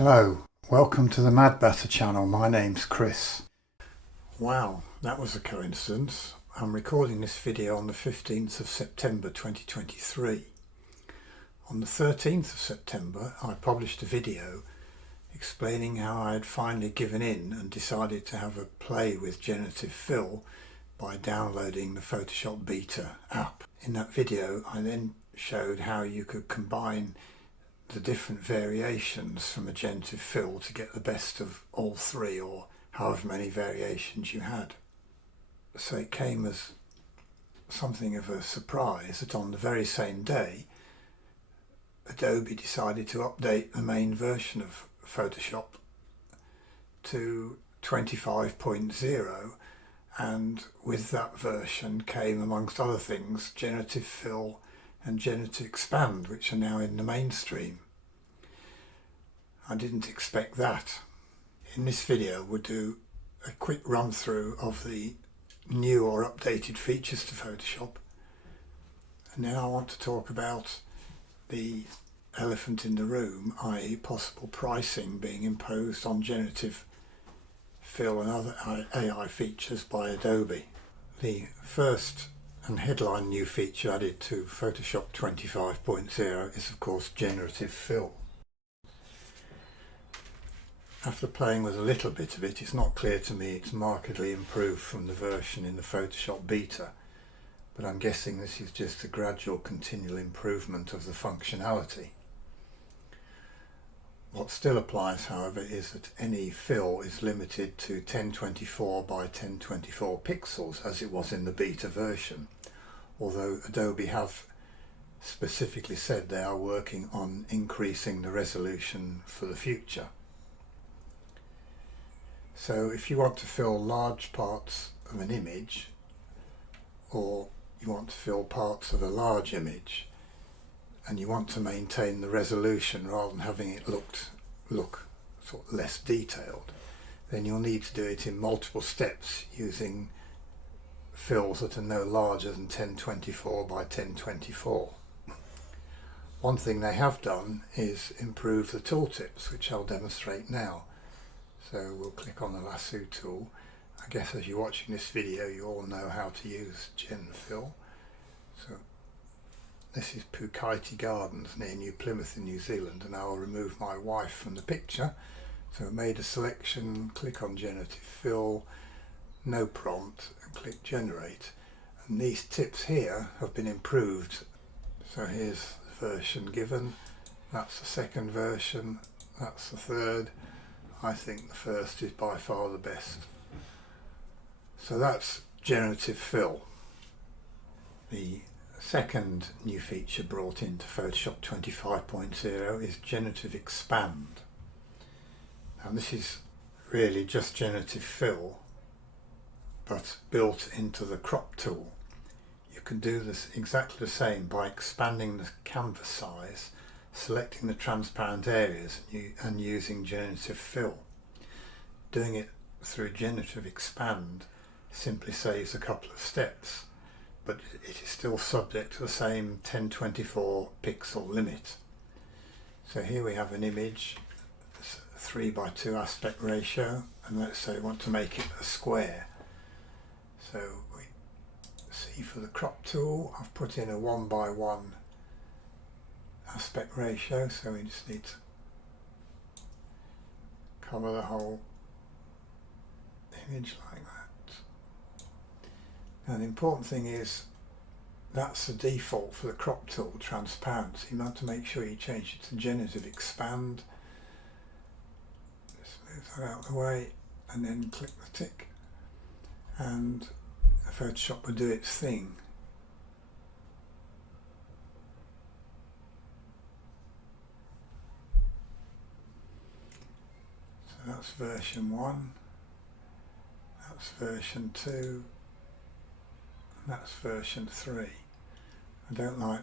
Hello, welcome to the Mad Batter channel. My name's Chris. Wow, that was a coincidence. I'm recording this video on the 15th of September 2023. On the 13th of September I published a video explaining how I had finally given in and decided to have a play with Generative Fill by downloading the Photoshop Beta app. In that video I then showed how you could combine the different variations from a Generative Fill to get the best of all three, or however many variations you had. So it came as something of a surprise that on the very same day Adobe decided to update the main version of Photoshop to 25.0, and with that version came, amongst other things, Generative Fill and Generative Expand, which are now in the mainstream. I didn't expect that. In this video we'll do a quick run through of the new or updated features to Photoshop, and then I want to talk about the elephant in the room, i.e. possible pricing being imposed on Generative Fill and other AI features by Adobe. The first and headline new feature added to Photoshop 25.0 is of course Generative Fill. After playing with a little bit of it, it's not clear to me it's markedly improved from the version in the Photoshop Beta, but I'm guessing this is just a gradual continual improvement of the functionality. What still applies, however, is that any fill is limited to 1024 by 1024 pixels as it was in the beta version, although Adobe have specifically said they are working on increasing the resolution for the future. So if you want to fill large parts of an image, or you want to fill parts of a large image, and you want to maintain the resolution rather than having it look sort of less detailed, then you'll need to do it in multiple steps using fills that are no larger than 1024 by 1024. One thing they have done is improve the tooltips, which I'll demonstrate now. So we'll click on the lasso tool. I guess as you're watching this video you all know how to use Gen Fill. So this is Pukaki Gardens near New Plymouth in New Zealand, and I'll remove my wife from the picture. So I made a selection, click on Generative Fill, no prompt, and click Generate. And these tips here have been improved. So here's the version given, that's the second version, that's the third. I think the first is by far the best. So that's Generative Fill. The second new feature brought into Photoshop 25.0 is Generative Expand. Now this is really just Generative Fill, but built into the crop tool. You can do this exactly the same by expanding the canvas size, selecting the transparent areas and using Generative Fill. Doing it through Generative Expand simply saves a couple of steps, but it is still subject to the same 1024 pixel limit. So here we have an image, 3 by 2 aspect ratio, and let's say we want to make it a square. So we see for the crop tool I've put in a 1 by 1 aspect ratio, so we just need to cover the whole image like that. Now the important thing is that's the default for the crop tool, transparent, so you have to make sure you change it to Generative Expand. Just move that out of the way and then click the tick, and Photoshop will do its thing. That's version 1, that's version 2, and that's version 3. I don't like,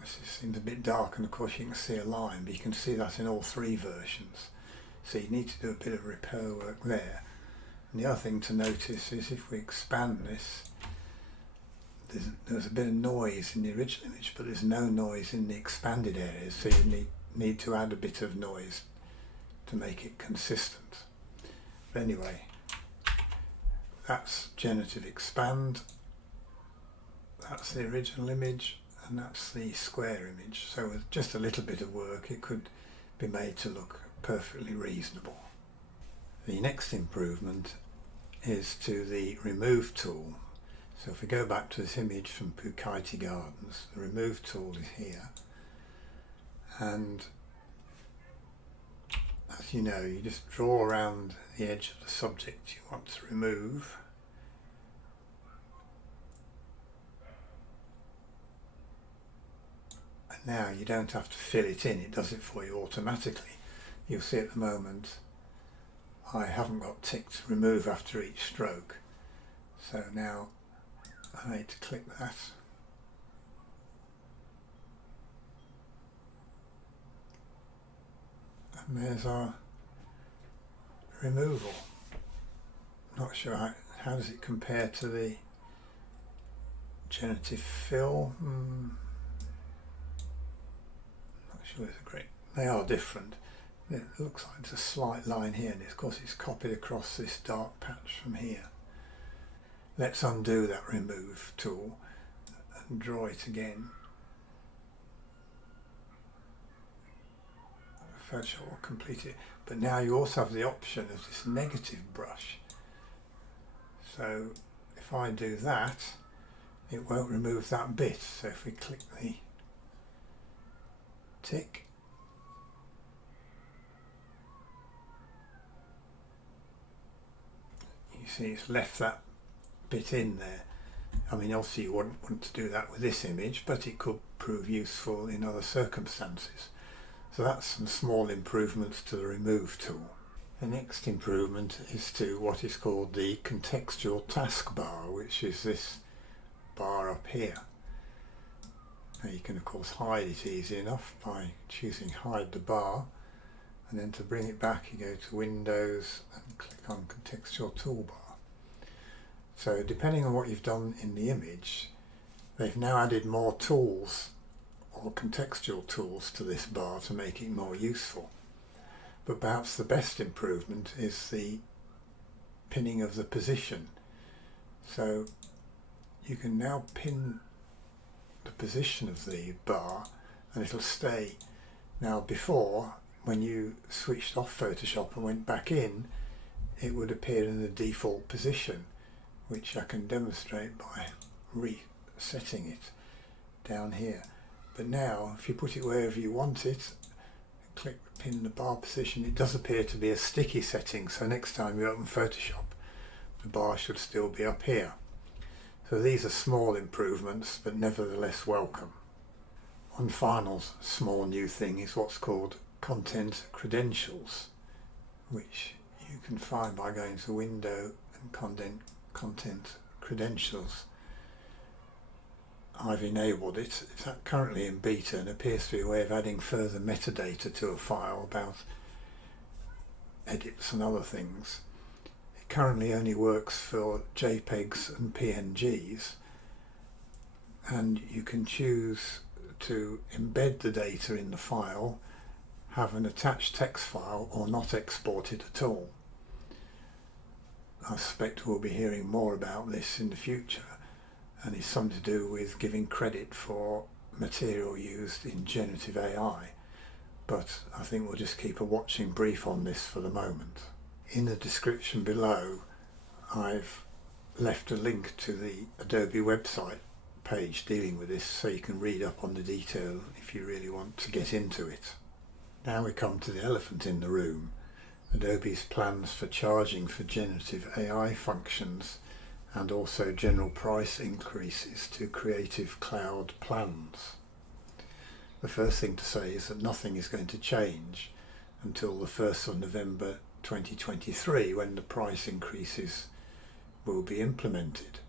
this seems a bit dark, and of course you can see a line, but you can see that in all three versions. So you need to do a bit of repair work there. And the other thing to notice is if we expand this, there's a bit of noise in the original image, but there's no noise in the expanded areas, so you need to add a bit of noise to make it consistent. But anyway, that's Generative Expand, that's the original image, and that's the square image. So with just a little bit of work it could be made to look perfectly reasonable. The next improvement is to the Remove tool. So if we go back to this image from Phuket Gardens, the Remove tool is here, and as you know, you just draw around the edge of the subject you want to remove, and now you don't have to fill it in, it does it for you automatically. You'll see at the moment I haven't got ticked remove after each stroke, so now I need to click that, and there's our removal. Not sure how does it compare to the Generative Fill. Not sure there's a great. They are different. It looks like there's a slight line here, and of course it's copied across this dark patch from here. Let's undo that Remove tool and draw it again. Photoshop will complete it, but now you also have the option of this negative brush. So if I do that, it won't remove that bit. So if we click the tick, you see it's left that bit in there. I mean, obviously you wouldn't want to do that with this image, but it could prove useful in other circumstances. So that's some small improvements to the Remove tool. The next improvement is to what is called the contextual taskbar, which is this bar up here. Now you can of course hide it easy enough by choosing Hide the Bar, and then to bring it back you go to Windows and click on Contextual Toolbar. So depending on what you've done in the image, they've now added more tools or contextual tools to this bar to make it more useful. But perhaps the best improvement is the pinning of the position. So you can now pin the position of the bar and it'll stay. Now before, when you switched off Photoshop and went back in, it would appear in the default position, which I can demonstrate by resetting it down here. But now if you put it wherever you want it, click pin the bar position, it does appear to be a sticky setting, so next time you open Photoshop the bar should still be up here. So these are small improvements but nevertheless welcome. One final small new thing is what's called content credentials, which you can find by going to Window and Content Credentials. I've enabled it. It's currently in beta and appears to be a way of adding further metadata to a file about edits and other things. It currently only works for JPEGs and PNGs, and you can choose to embed the data in the file, have an attached text file, or not export it at all. I suspect we'll be hearing more about this in the future, and it's something to do with giving credit for material used in generative AI, but I think we'll just keep a watching brief on this for the moment. In the description below I've left a link to the Adobe website page dealing with this, so you can read up on the detail if you really want to get into it. Now we come to the elephant in the room, Adobe's plans for charging for generative AI functions and also general price increases to Creative Cloud plans. The first thing to say is that nothing is going to change until the 1st of November 2023, when the price increases will be implemented.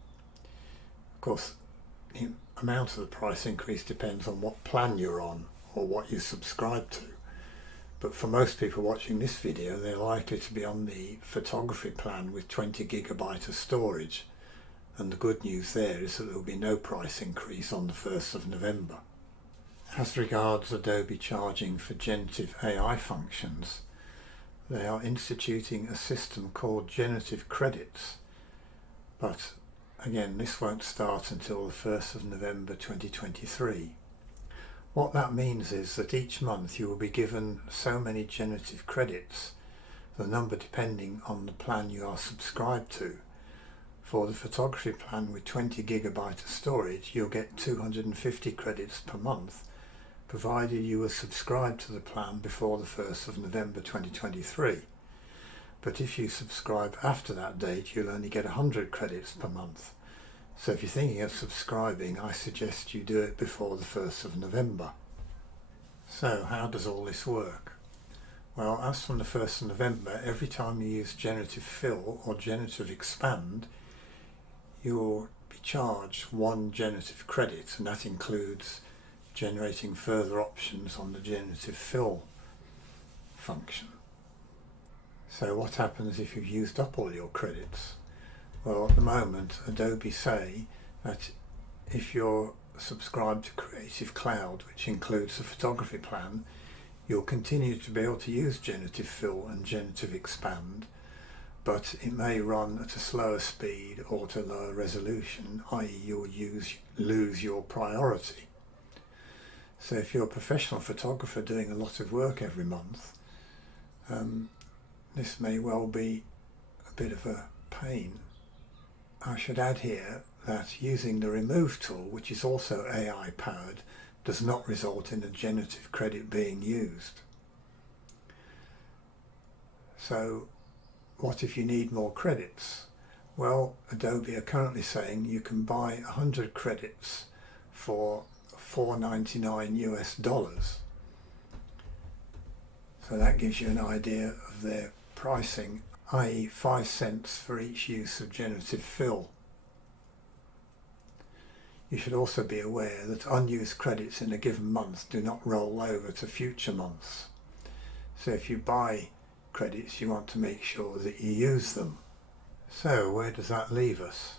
Of course, the amount of the price increase depends on what plan you're on or what you subscribe to. But for most people watching this video, they're likely to be on the photography plan with 20 GB of storage. And the good news there is that there will be no price increase on the 1st of November. As regards Adobe charging for generative AI functions, they are instituting a system called Generative credits, but again, this won't start until the 1st of November 2023. What that means is that each month you will be given so many Generative credits, the number depending on the plan you are subscribed to. For the photography plan with 20 gigabyte of storage, you'll get 250 credits per month, provided you were subscribed to the plan before the 1st of November 2023. But if you subscribe after that date, you'll only get 100 credits per month. So if you're thinking of subscribing, I suggest you do it before the 1st of November. So how does all this work? Well, as from the 1st of November, every time you use Generative Fill or Generative Expand, you'll be charged 1 Generative credit, and that includes generating further options on the Generative Fill function. So what happens if you've used up all your credits? Well, at the moment, Adobe say that if you're subscribed to Creative Cloud, which includes the photography plan, you'll continue to be able to use Generative Fill and Generative Expand, but it may run at a slower speed or to lower resolution, i.e. you'll lose your priority. So if you're a professional photographer doing a lot of work every month, this may well be a bit of a pain. I should add here that using the Remove tool, which is also AI powered, does not result in a Generative credit being used. So what if you need more credits? Well, Adobe are currently saying you can buy 100 credits for $4.99 US. So that gives you an idea of their pricing, i.e. 5 cents for each use of Generative Fill. You should also be aware that unused credits in a given month do not roll over to future months. So if you buy credits, you want to make sure that you use them. So where does that leave us?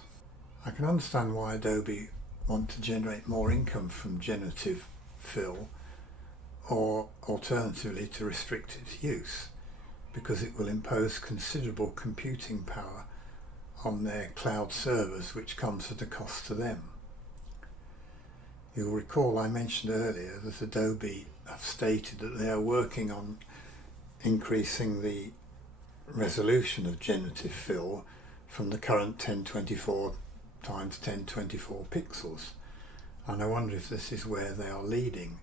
I can understand why Adobe want to generate more income from Generative Fill, or alternatively to restrict its use, because it will impose considerable computing power on their cloud servers, which comes at a cost to them. You'll recall I mentioned earlier that Adobe have stated that they are working on increasing the resolution of Generative Fill from the current 1024 times 1024 pixels, and I wonder if this is where they are leading.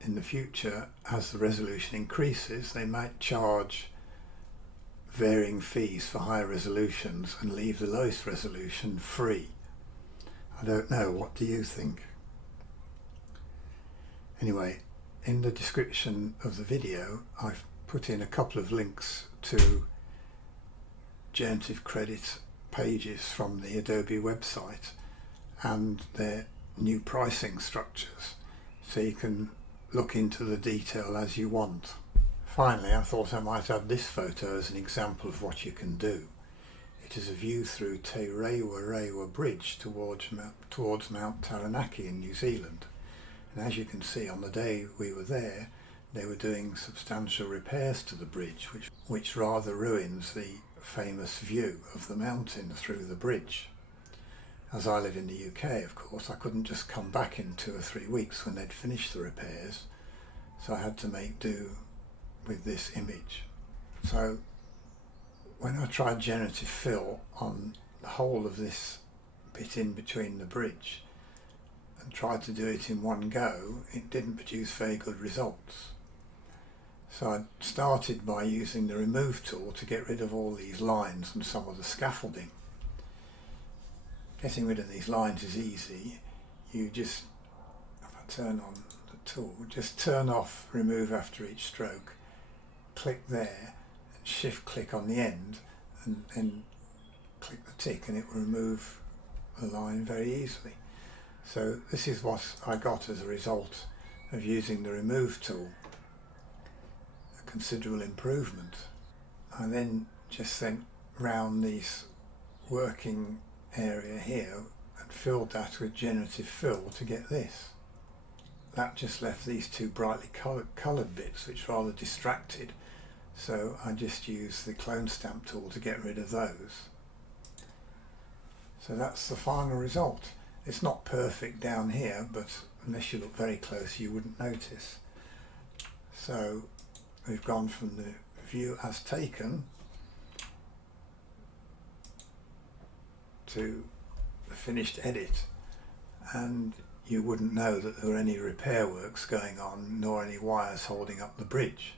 In the future, as the resolution increases, they might charge varying fees for higher resolutions and leave the lowest resolution free. I don't know, what do you think? Anyway, in the description of the video I've put in a couple of links to Generative credit pages from the Adobe website and their new pricing structures, so you can look into the detail as you want. Finally, I thought I might add this photo as an example of what you can do. It is a view through Te Rewa Bridge towards Mount Taranaki in New Zealand. And as you can see, on the day we were there, they were doing substantial repairs to the bridge, which rather ruins the famous view of the mountain through the bridge. As I live in the UK, of course, I couldn't just come back in 2 or 3 weeks when they'd finished the repairs, so I had to make do with this image. So when I tried Generative Fill on the whole of this bit in between the bridge and tried to do it in one go, it didn't produce very good results. So I started by using the Remove tool to get rid of all these lines and some of the scaffolding. Getting rid of these lines is easy. You just, if I turn on the tool, just turn off Remove after each stroke, click there, and shift click on the end, and then click the tick, and it will remove the line very easily. So this is what I got as a result of using the Remove tool. A considerable improvement. I then just went round this working area here and filled that with Generative Fill to get this. That just left these two brightly coloured bits, which rather distracted, So I just use the clone stamp tool to get rid of those. So that's the final result. It's not perfect down here, but unless you look very close you wouldn't notice. So we've gone from the view as taken to the finished edit, and you wouldn't know that there were any repair works going on nor any wires holding up the bridge.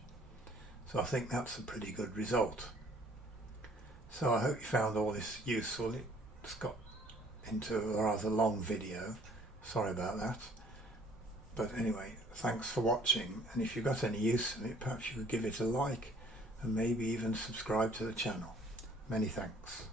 So I think that's a pretty good result. So I hope you found all this useful. It's got into a rather long video, sorry about that. But anyway, thanks for watching, and if you got any use from it, perhaps you could give it a like and maybe even subscribe to the channel. Many thanks.